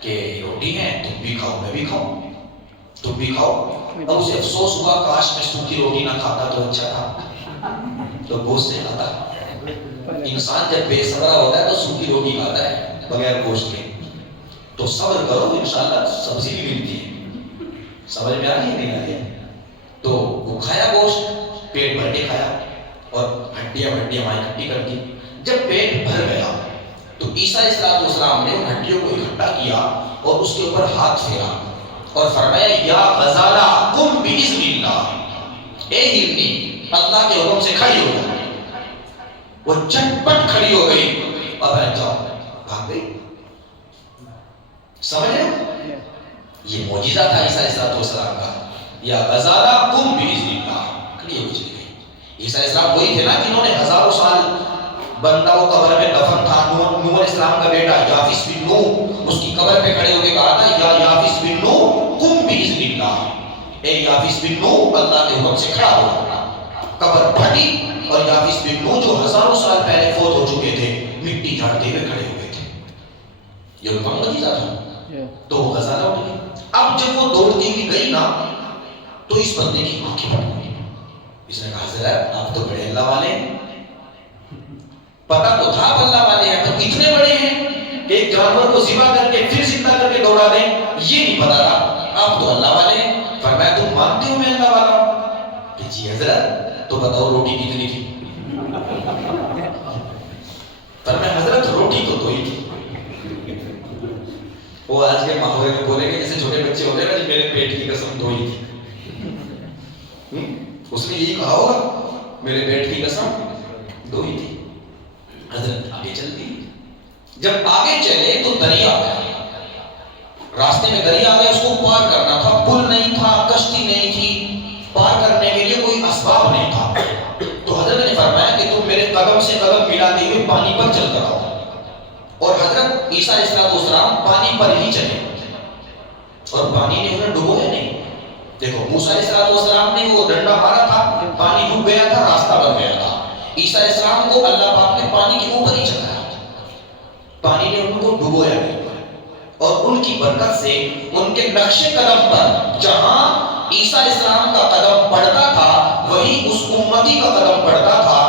کہ روٹی ہے، تم بھی کھاؤ میں بھی کھاؤں، تم بھی کھاؤ. اب اسے افسوس ہوا کاش میں سوکھی روٹی نہ کھاتا تو اچھا تھا، تو گوشت سے کھاتا. انسان جب بے صبر ہوتا ہے تو سوکھی روٹی کھاتا ہے بغیر گوشت کے. تو صبر کرو انشاءاللہ سبزی بھی ملتی ہے. سمجھ میں آ رہی ہے نہیں آ رہی ہے؟ تو وہ کھایا گوشت، پیٹ بھر کے کھایا اور ہڈیاں وہاں اکٹھی کر دی. جب پیٹ بھر گیا تو عیسیٰ علیہ السلام نے ان ہڈیوں کو اکٹھا کیا اور اس کے اوپر ہاتھ پھیرا اور فرمایا یا غزالہ قم باذن اللہ، اے ہرنی اللہ کے حکم سے کھڑی ہو جا. وہ چٹپٹ کھڑی ہو گئی اور بیٹھ جاؤ بھاگ گئی. سمجھ رہے ہو؟ یہ معجزہ تھا عیسیٰ علیہ السلام کا. یا غزالہ قم باذن اللہ، کھڑی ہو چلی گئی. عیسیٰ علیہ السلام وہی تھے نا جنہوں نے 1000 سال بندہ وہ قبر میں دفن تھا. نوح علیہ السلام کا بیٹا یافس بن نوح اس کی قبر پہ کھڑے ہو کے کہا تھا یا یافس بن نوح قم باذن اللہ، اے یافس بن نوح اللہ کے حکم سے کھڑا ہو. قبر پھٹی اور یافس بن نوح جو 1000 سال پہلے فوت ہو چکے تھے مٹی جھاڑتے ہوئے کھڑے ہوئے تھے. یہ ان کا معجزہ تھا. تو وہ غزالہ اٹھ گئی. اب جب وہ دوڑتی ہوئی گئی نا تو اس بندے کی آنکھیں پھٹ گئی. اس نے کہا حضرت آپ تو بڑے اللہ والے ہیں، پتا تو تھا اللہ والے ہیں، تو اتنے بڑے ہیں کہ ایک جانور کو ذبح کر کے پھر زندہ کر کے دوڑا دیں، یہ نہیں پتا تھا. آپ تو اللہ والے ہیں. فرمایا تم مانتے ہو میں اللہ والا ہوں؟ کہ جی حضرت. تو بتاؤ روٹی کتنی تھی؟ فرمایا حضرت روٹی تو 2 ہی تھی. وہ آج کے ماحول میں بولیں گے جیسے چھوٹے بچے ہوتے ہیں نا جی میرے پیٹ کی قسم 2 ہی تھی. اس نے یہی کہا ہوگا میرے پیٹ کی قسم 2 ہی تھی. حضرت آگے چلتی. جب آگے چلے تو دریا آیا، راستے میں دریا آیا، اس کو پار کرنا تھا. پل نہیں تھا، کشتی نہیں تھی، پار کرنے کے لیے کوئی اسباب نہیں تھا. تو حضرت نے فرمایا کہ تم میرے قدم سے قدم ملاتے ہوئے پانی پر چل کر آؤ. اور حضرت عیسیٰ علیہ السلام پانی پر ہی چلے اور پانی نے انہیں ڈبویا نہیں. دیکھو موسیٰ علیہ السلام نے وہ ڈنڈا مارا تھا، پانی ڈوب گیا تھا، راستہ بن گیا تھا. عیسیٰ علیہ السلام کو اللہ پاک نے پانی کے اوپر ہی چلایا پانی نے ان کو ڈبویا نہیں، اور ان کی برکت سے ان کے نقش قدم پر جہاں عیسیٰ علیہ السلام کا قدم پڑتا تھا وہی اس امتی کا قدم پڑتا تھا۔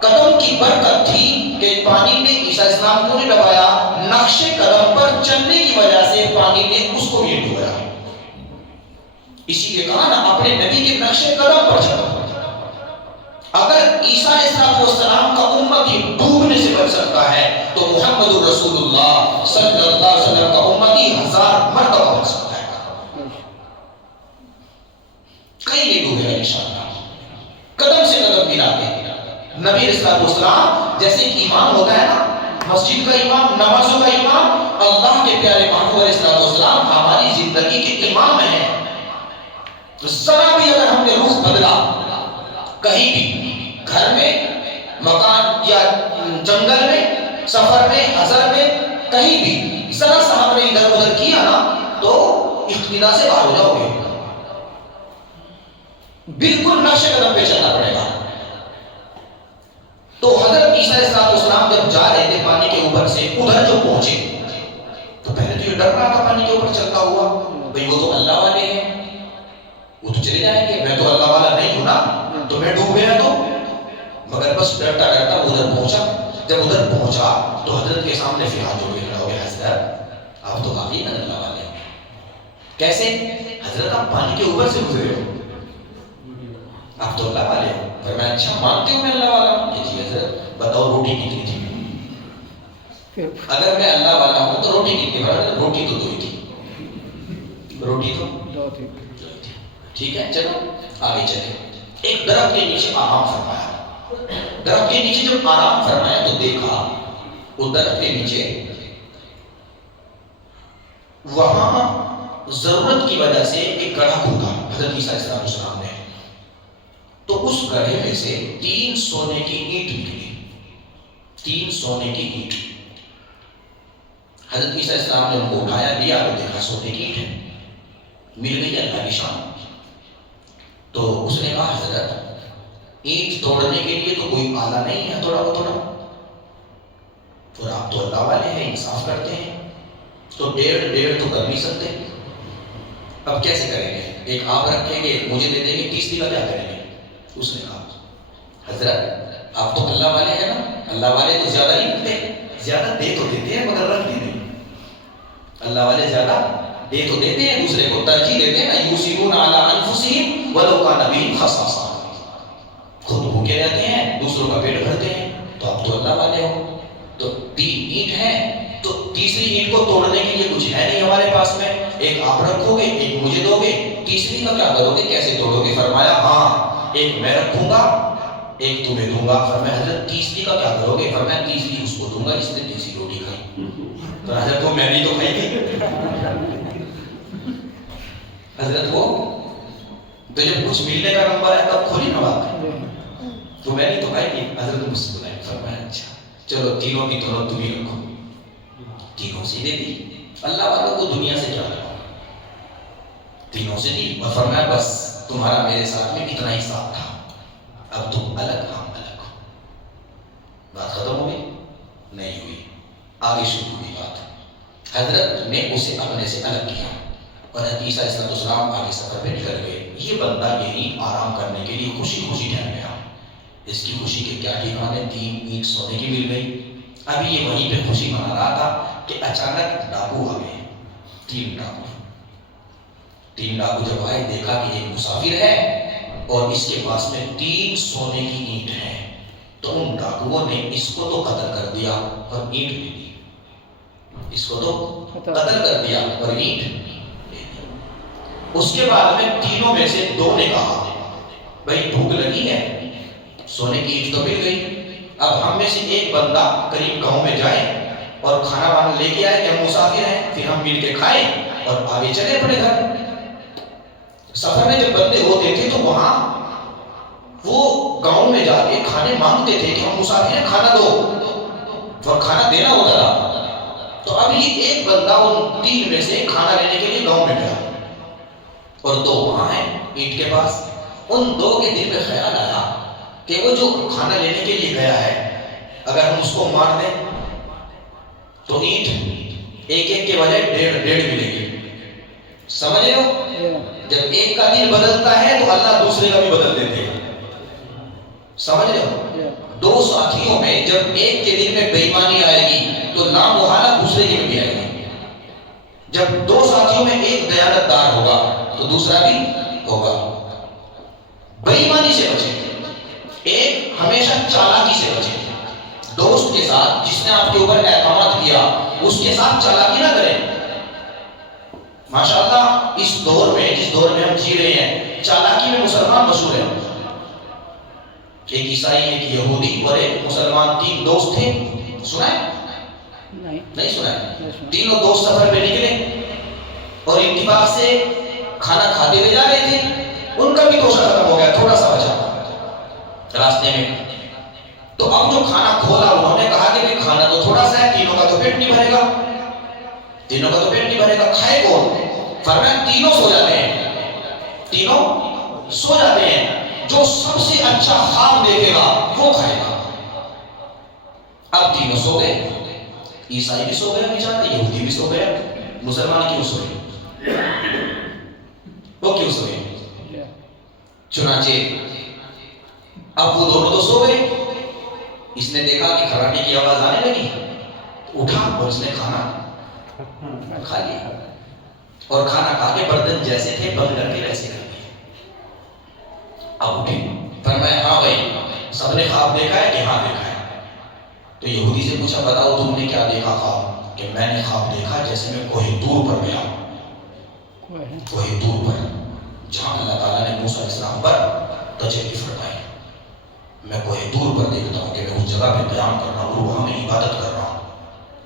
قدم کی برکت تھی کہ پانی نے عیسیٰ علیہ السلام کو نہیں ڈبایا، نقش قدم پر چلنے کی وجہ سے پانی نے اس کو بھی ڈبویا۔ اسی لیے کہا نا اپنے نبی کے نقش قدم پر چلو۔ اگر عیسیٰ علیہ السلام کا امتی ڈوبنے سے بچ سکتا ہے تو محمد رسول اللہ صلی اللہ علیہ وسلم کا امتی 1000 مرتبہ بچ سکتا ہے، کہیں نہیں ڈوبے گا انشاءاللہ۔ قدم سے قدم ملاتے نبی علیہ السلام جیسے کہ امام ہوتا ہے نا، مسجد کا امام، نمازوں کا امام، اللہ کے پیارے محبوب علیہ السلام ہماری زندگی کے امام ہیں۔ ذرا بھی اگر ہم نے رخ بدلا، کہیں بھی گھر میں، مکان یا جنگل میں، سفر میں، حضر میں، کہیں بھی ذرا سا ہم نے ادھر ادھر کیا نا تو اقتدا سے باہر ہو جاؤ گے، بالکل نقش قدم پہ چلنا پڑے گا۔ تو حضرت عیسیٰ علیہ السلام جب جا رہے تھے پانی کے اوپر سے، ادھر جو پہنچے تو پہلے تو یہ ڈر رہا تھا پانی کے اوپر چلتا ہوا، بھئی وہ تو اللہ والے ہیں، وہ تو چلے جائیں گے، میں تو اللہ والا نہیں ہوں نا، تو میں ڈوب گیا تو، مگر بس ڈرتا ڈرتا ادھر پہنچا۔ جب ادھر پہنچا تو حضرت کے سامنے پھر ہاتھ جوڑ کے کھڑا ہو گیا، حضرت آپ تو واقعی نا اللہ والے ہیں۔ کیسے؟ حضرت آپ پانی کے اوپر سے گزرے ہو، آپ تو اللہ والے ہو۔ پر میں اچھا مانتے ہوں میں اللہ والا ہوں؟ کہ جی حضرت بتاؤ روٹی کتنی تھی؟ اگر میں اللہ والا ہوں تو روٹی کتنی؟ روٹی تو 2 ہی تھی، روٹی تو 2 تھی۔ ٹھیک ہے چلو آگے چلے۔ ایک درخت کے نیچے آرام فرمایا۔ درخت کے نیچے جب آرام فرمایا تو دیکھا وہ درخت کے نیچے وہاں ضرورت کی وجہ سے ایک گڑھا کھودا حضرت عیسیٰ علیہ السلام نے، تو اس گڑھے میں سے 3 سونے کی اینٹ نکلی، 3 سونے کی اینٹ۔ حضرت عیسیٰ علیہ السلام نے ان کو اٹھایا، لیا تو دیکھا سونے کی اینٹ ہے، مل گئی اللہ کی شان۔ تو اس نے کہا حضرت اینٹ توڑنے کے لیے تو کوئی آلہ نہیں ہے تھوڑا بتوڑا، اور آپ تو اللہ والے ہیں، انصاف کرتے ہیں، تو 1.5 تو کر نہیں سکتے، اب کیسے کریں گے؟ ایک آپ رکھیں گے، مجھے دے دیں گے، تیسری کا کیا کریں گے؟ اس نے کہا حضرت آپ تو اللہ والے ہیں نا، اللہ والے تو زیادہ نہیں رکھتے، زیادہ دے تو دیتے ہیں مگر رکھ نہیں دیتے۔ اللہ والے زیادہ دے تو دیتے ہیں، دوسرے کو ترجیح دیتے ہیں نا، یوسرون علی انفسہم ولو کان بہم خصاصہ، خود بھوکے رہتے ہیں، دوسروں کا پیٹ بھرتے ہیں، تو آپ تو اللہ والے ہو۔ تو 3 اینٹ ہیں، تو تیسری اینٹ کو توڑنے کے لیے کچھ ہے نہیں ہمارے پاس میں، ایک آپ رکھو گے، ایک مجھے دو گے، تیسری کا کیا کرو گے، کیسے توڑو گے؟ فرمایا ہاں ایک میں رکھوں گا، ایک تمہیں دوں گا۔ فرمایا حضرت تیسری کا کیا کرو گے؟ فرمایا تیسری اس کو دوں گا جس نے تیسری روٹی کھائی۔ تو حضرت وہ میں نہیں تو کھائی گئی، حضرت وہ تو جب کچھ ملنے کا نمبر ہے تب کھولی نہ بات، تو میں نہیں تو کھائی گی۔ حضرت مجھ سے بلائی، فرمایا اچھا چلو تینوں کی دونوں تم ہی رکھو، تینوں سے دے دی۔ اللہ والوں کو دنیا سے کیا لگا، تینوں سے دی، اور فرمایا بس تمہارا میرے ساتھ میں اتنا ہی ساتھ تھا، اب تم الگ ہم الگ ہو۔ بات ختم ہو گئی؟ نہیں ہوئی، آگے شروع ہوئی بات۔ حضرت نے اسے اپنے سے الگ کیا اور حضرت عیسیٰ علیہ السلام آگے سفر پہ نکل گئے۔ یہ بندہ یہی آرام کرنے کے لیے خوشی خوشی ٹھہر گیا، اس کی خوشی کے کیا ٹھکانے، 3 اینٹ سونے کی مل گئی۔ ابھی یہ وہیں پہ خوشی منا رہا تھا کہ اچانک ڈاکو آ گئے، 3 ڈاکو۔ 3 ڈاکو جب آئے دیکھا کہ ایک مسافر ہے اور اس کے پاس میں 3 سونے کی اینٹ ہے، تو ان ڈاکوؤں نے اس کو تو قتل کر دیا اور اینٹ بھی دی، اس کو تو قتل کر دیا اور اینٹ بھی دی۔ اس کے بعد میں تینوں میں سے 2 نے کہا بھائی بھوک لگی ہے، سونے کی اینٹ تو مل گئی، اب ہم میں سے ایک بندہ قریب گاؤں میں جائے اور کھانا وانا لے کے آئے کہ ہم مسافر ہیں، پھر ہم مل کے کھائیں اور آگے چلے اپنے گھر۔ سفر میں جب بندے ہوتے تھے تو وہاں وہ گاؤں میں جا کے کھانے مانگتے تھے کہ ہم مسافر ہیں کھانا دو، اور کھانا دینا ہوتا تھا۔ تو اب یہ ایک بندہ ان 3 میں سے کھانا لینے کے لیے گاؤں میں گیا اور 2 وہاں ہیں اینٹ کے پاس۔ ان 2 کے دل میں خیال آیا کہ وہ جو کھانا لینے کے لیے گیا ہے اگر ہم اس کو مار دیں، تو اینٹ ایک ایک کے بجائے ڈیڑھ ملے گی. سمجھ رہے ہو؟ جب ایک کا دل بدلتا ہے تو اللہ دوسرے کا بھی بدل دیتے ہیں. سمجھ رہے ہو؟ دو ساتھیوں میں جب ایک کے دل میں بے ایمانی آئے گی تو نامحالہ دوسرے کے بھی آئے گی. جب دو ساتھیوں میں ایک دیانت دار ہوگا تو دوسرا بھی ہوگا. بے ایمانی سے بچے. ایک ہمیشہ چالاکی سے بچے. دوست کے ساتھ جس نے آپ کے اوپر اعتماد کیا اس کے ساتھ چالاکی نہ کریں. ماشاءاللہ اس دور میں جس دور میں ہم جی رہے ہیں چالاکی میں مسلمان مشہور ہیں. ایک عیسائی ایک یہودی اور ایک مسلمان تین دوست تھے. سنا ہے؟ نہیں سنا ہے. تینوں دوست سفر پہ نکلے اور اتفاق سے کھانا کھاتے ہوئے جا رہے تھے. ان کا بھی توشہ ختم ہو گیا, تھوڑا سا بچا راستے میں. تو اب جو کھانا کھولا انہوں نے کہا کہ کھانا تو تھوڑا سا ہے, تینوں کا تو پیٹ نہیں بھرے گا. تینوں کا تو پیٹ نہیں بھرے گا, کھائے کون؟ فرمایا تینوں سو جاتے ہیں. تینوں سو جاتے ہیں. جو سب سے اچھا خواب دیکھے گا وہ کھائے گا. اب تینوں سو گئے. عیسائی بھی سو گیا بیچارہ, یہودی بھی سو گیا. مسلمان کیوں سوئے؟ وہ کیوں سوئے؟ چنانچہ اب وہ دونوں تو سو گئے. اس نے دیکھا کہ کھراٹے کی آواز آنے لگی, اٹھا اور اس نے کھانا کھا لیا. اور کھانا کھا کے برتن جیسے تھے بند کر کے ویسے کر دیے. اب اٹھے, فرمایا ہاں بھائی سب نے خواب دیکھا ہے کہ ہاں دیکھا ہے. تو یہودی سے پوچھا بتاؤ تم نے کیا دیکھا خواب؟ کہ میں نے خواب دیکھا جیسے میں کوہ طور پر گیا. کوہ طور پر جہاں اللہ تعالیٰ نے موسیٰ علیہ السلام پر تجلی فرمائی. میں کوہ طور پر دیکھتا ہوں کہ میں اس جگہ پہ قیام کر رہا ہوں اور وہاں میں عبادت کر رہا ہوں.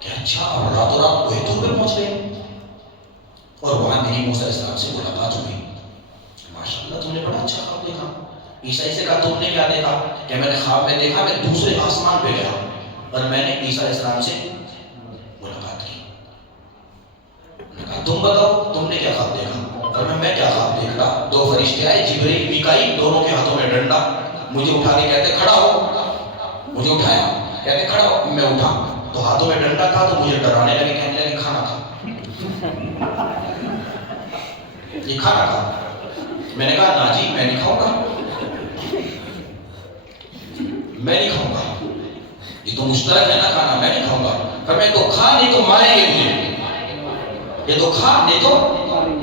کہ اچھا, اور راتوں رات کوہ طور پہ پہنچ گئے اور وہاں میری موسیٰ علیہ السلام سے ملاقات ہوئی. ماشاءاللہ تم نے بڑا اچھا خواب دیکھا. عیسائی سے کہا تم نے کیا دیکھا؟ کہ میں نے خواب میں دیکھا میں دوسرے آسمان پہ گیا اور میں نے عیسیٰ علیہ السلام سے ملاقات کی. نے کہا تم بتاؤ تم نے کیا خواب دیکھا؟ اور میں کیا خواب دیکھ رہا, دو فرشتے آئے جبرائیل میکائیل, دونوں کے ہاتھوں میں ڈنڈا, مجھے اٹھا کے کہتے کھڑا ہو. مجھے اٹھایا, کہتے کھڑا ہو. میں اٹھا تو ہاتھوں میں ڈنڈا تھا تو مجھے ڈرانے لگے, کہنے لگے کھانا کھا, یہ کھانا کھا. میں نے کہا نا جی میں نہیں کھاؤں گا, میں نہیں کھاؤں گا, یہ تو مشترک ہے نا کھانا, میں نہیں کھاؤں گا. پر میں تو کھا نہیں تو ماریں گے تجھے, یہ تو کھا نہیں تو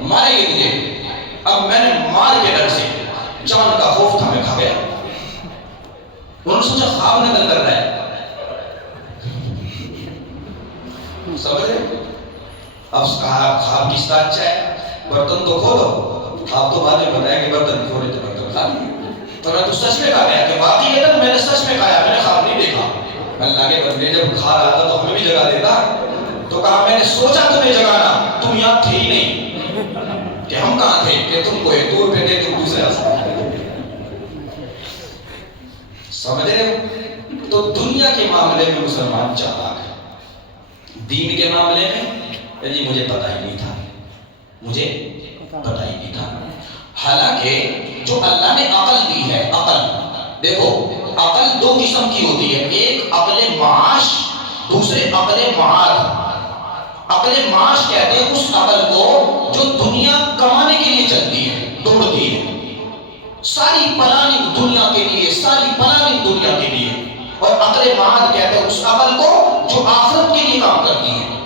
ماریں گے تجھے. اب میں نے مار کے ڈر سے, جان کا خوف تھا, میں کھا گیا. انہوں نے سوچا خواب نکل کر رہا ہے. سمجھے؟ اب خواب کس کا اچھا ہے؟ برتن تو کھولو, آپ تو بعد میں بتایا کہ برتن کھولے تو برتن کھا لیے. تو میں تو سچ میں کھا گیا کہ واقعی ہے میں نے سچ میں کھایا, میں نے خواب نہیں دیکھا. اللہ کے بندے جب کھا رہا تھا تو ہمیں بھی جگہ دیتا. تو کہا میں نے سوچا تمہیں جگانا, تم یہاں تھے ہی نہیں. کہ ہم کہاں تھے کہ تم کوہ طور پہ تھے, تم دوسرے آسمان پہ تھے. سمجھ رہے ہو؟ تو دنیا کے معاملے میں مسلمان چالاک ہے, دین کے معاملے میں جی مجھے پتہ ہی نہیں تھا, مجھے پتہ ہی نہیں تھا. حالانکہ جو اللہ نے عقل دی ہے, عقل دیکھو عقل دو قسم کی ہوتی ہے, ایک عقل معاش, دوسرے عقل معاد. عقل معاش کہتے ہیں اس عقل کو جو دنیا کمانے کے لیے چلتی ہے, دوڑتی ہے, ساری پلاننگ دنیا کے لیے, ساری پلاننگ دنیا کے لیے. اور عقل معاد کہتے ہیں اس عقل کو جو آخرت کے لیے کام کرتی ہے,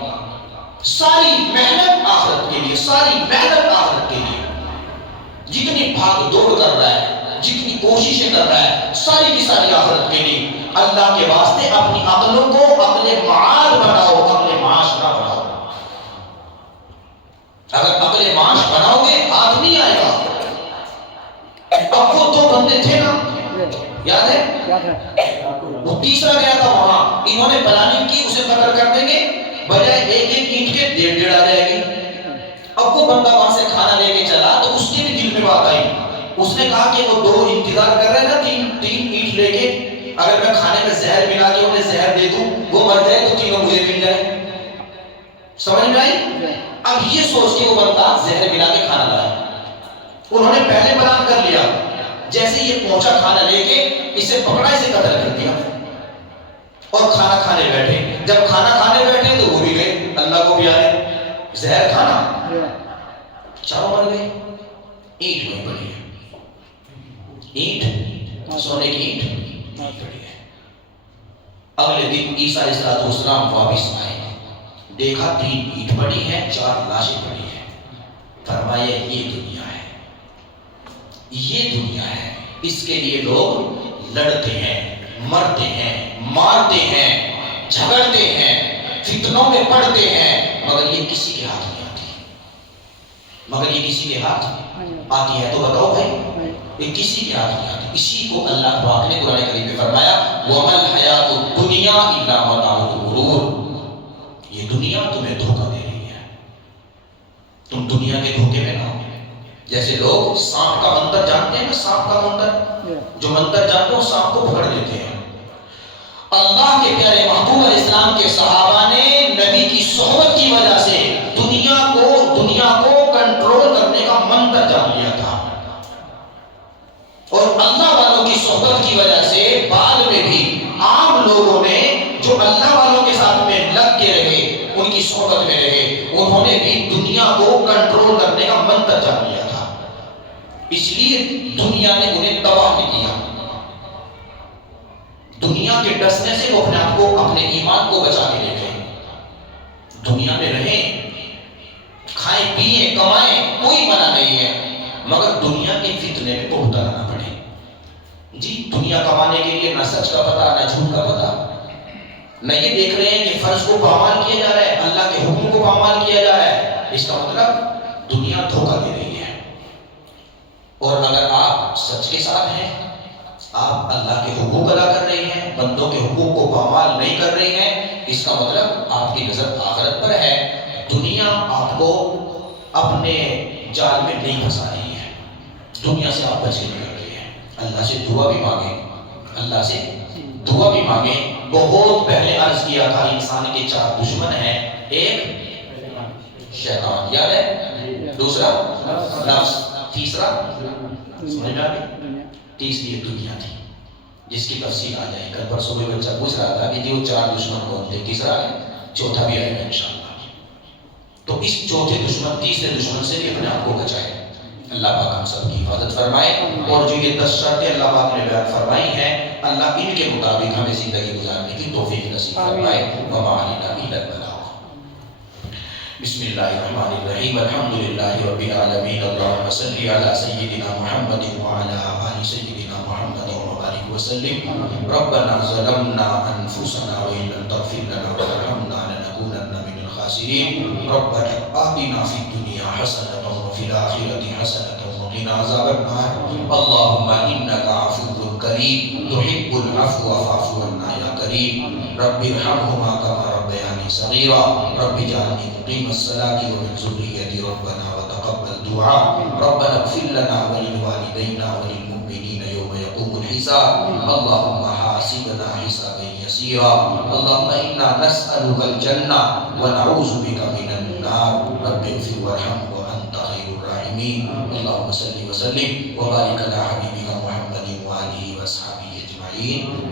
ساری محنت آخرت کے لیے, ساری محنت آخرت کے لیے. جتنی بھاگ دوڑ کر رہا ہے, جتنی کوششیں کر رہا ہے, ساری کی ساری آخرت کے لیے. اللہ کے واسطے اپنی عقلوں کو عقل معاد بناؤ, عقل معاش نہ بناؤ. اگر عقل معاش بناؤ گے آدمی آئے گا. اب وہ دو بندے تھے نا, یاد ہے؟ وہ تیسرا گیا تھا وہاں, انہوں نے پلاننگ کی اسے قتل کر دیں گے, بجائے ایک ایک اینٹ کے ڈیڑھ آ جائے گی. اب وہ بندہ وہاں سے کھانا لے کے چلا تو اس کے بھی دل میں بات آئی. اس نے کہا کہ وہ دو انتظار کر رہے نا تین اینٹ لے کے, اگر میں کھانے میں زہر ملا کے انہیں زہر دے دوں, وہ مر جائے تو تینوں مجھے مل جائے. سمجھ میں آئی؟ اب یہ سوچ کے وہ بندہ زہر ملا کے کھانا لایا. انہوں نے پہلے پلان کر لیا, جیسے یہ پہنچا کھانا لے کے, اسے پکڑا, اسے قتل کر دیا اور کھانا کھانے بیٹھے. جب کھانا کھانے بیٹھے تو وہ بھی اللہ کو پیارے، زہر کھانا، چاروں مر گئے. اینٹ وہیں پڑی ہے، اینٹ سونے کی اینٹ پڑی ہے. اگلے دن عیسیٰ علیہ السلام واپس آئے، دیکھا 3 اینٹ پڑی ہیں، 4 لاشیں پڑی ہیں. فرمایا یہ دنیا ہے، یہ دنیا ہے. اس کے لیے لوگ لڑتے ہیں، مرتے ہیں، مارتے ہیں، جھگڑتے ہیں، فتنوں میں پڑتے ہیں، مگر یہ کسی کے ہاتھ نہیں آتی. مگر یہ کسی کے ہاتھ آتی ہے تو بتاؤ بھائی، یہ کسی کے ہاتھ نہیں آتی. اسی کو اللہ پاک نے قرآن کریم میں فرمایا وَمَا الْحَيَاةُ الدُّنْيَا إِلَّا مَتَاعُ الْغُرُورِ. یہ دنیا تمہیں دھوکہ دے رہی ہے، تم دنیا کے دھوکے میں نہ ہو. جیسے لوگ سانپ کا منتر جانتے ہیں نا، سانپ کا منتر، جو منتر جانتے ہیں سانپ کو پکڑ لیتے ہیں. اللہ کے پیارے محبوب علیہ السلام کے صحابہ نے نبی کی صحبت کی وجہ سے دنیا کو کنٹرول کرنے کا منتر جان لیا تھا، اور اللہ والوں کی صحبت کی وجہ سے بعد میں بھی عام لوگوں نے جو اللہ والوں کے ساتھ میں لگ کے رہے، ان کی صحبت میں رہے، انہوں نے بھی دنیا کو کنٹرول کرنے کا منتر جان لیا تھا. اس لیے دنیا نے انہیں تباہ نہیں کیا. دنیا کے ڈسنے سے وہ اپنے آپ کو، اپنے ایمان کو بچا کے لے گئے. دنیا میں رہیں، کھائیں پیئیں کمائیں، کوئی منع نہیں ہے، مگر دنیا کے فتنے میں تو مبتلا نہ پڑے. جی دنیا کمانے کے لیے نہ سچ کا پتہ نہ جھوٹ کا پتہ، نہ یہ دیکھ رہے ہیں کہ فرض کو پامال کیا جا رہا ہے، اللہ کے حکم کو پامال کیا جا رہا ہے. اس کا مطلب دنیا دھوکہ دے رہی ہے. اور اگر آپ سچ کے ساتھ ہیں، آپ اللہ کے حقوق ادا کر رہے ہیں، بندوں کے حقوق کو پامال نہیں کر رہے ہیں، اس کا مطلب آپ کی نظر آخرت پر ہے. دنیا آپ کو اپنے جال میں نہیں پھنسا رہی ہے، دنیا سے آپ بچ کے نکل رہے ہیں. اللہ سے دعا بھی مانگیں، اللہ سے دعا بھی مانگیں. بہت پہلے عرض کیا تھا انسان کے 4 دشمن ہیں. ایک شیطان، یاد ہے؟ دوسرا نفس، تیسرا سمجھ میں آ گئی؟ تیسری دنیا تھی جس کی تفصیل آ جائے. کل پرسوں میں بچہ پوچھ رہا تھا کہ وہ 4 دشمن کون تھے، تیسرا ہے، چوتھا بھی آئے گا انشاءاللہ. تو اس چوتھے دشمن، تیسرے دشمن سے بھی اپنے آپ کو بچائے. اللہ پاک ہم سب کی حفاظت فرمائے. اور جو یہ 10 شرطیں اللہ پاک نے بیان فرمائی ہیں، اللہ ان کے مطابق ہمیں زندگی گزارنے کی توفیق نصیب فرمائے. وما علینا الا البلاغ. بسم اللہ الرحمن الرحیم. الحمدللہ رب العالمین. اللہم صلی علی سیدنا محمد وعلی آل سیدنا محمد وبارک وسلم. ربنا ظلمنا انفسنا وان لم تغفر لنا وترحمنا لنکونن من الخاسرین. ربنا آتنا فی الدنیا حسنۃ وفی الآخرۃ حسنۃ وقنا عذاب النار. اللہم انک عفو کریم تحب العفو فاعف عنا یا کریم. رب ارحمهما كما ربياني صغيرا. رب اجعلني مقيم الصلاة ومن ذريتي ربنا وتقبل دعاء. ربنا اغفر لنا ولوالدينا وللمؤمنين يوم يقوم الحساب. اللهم حاسبنا حسابا يسيرا. اللهم إنا نسألك الجنة ونعوذ بك من النار. رب اغفر وارحم وأنت خير الراحمين. اللهم صل وسلم وبارك على حبيبك محمد وآله وأصحابه أجمعين.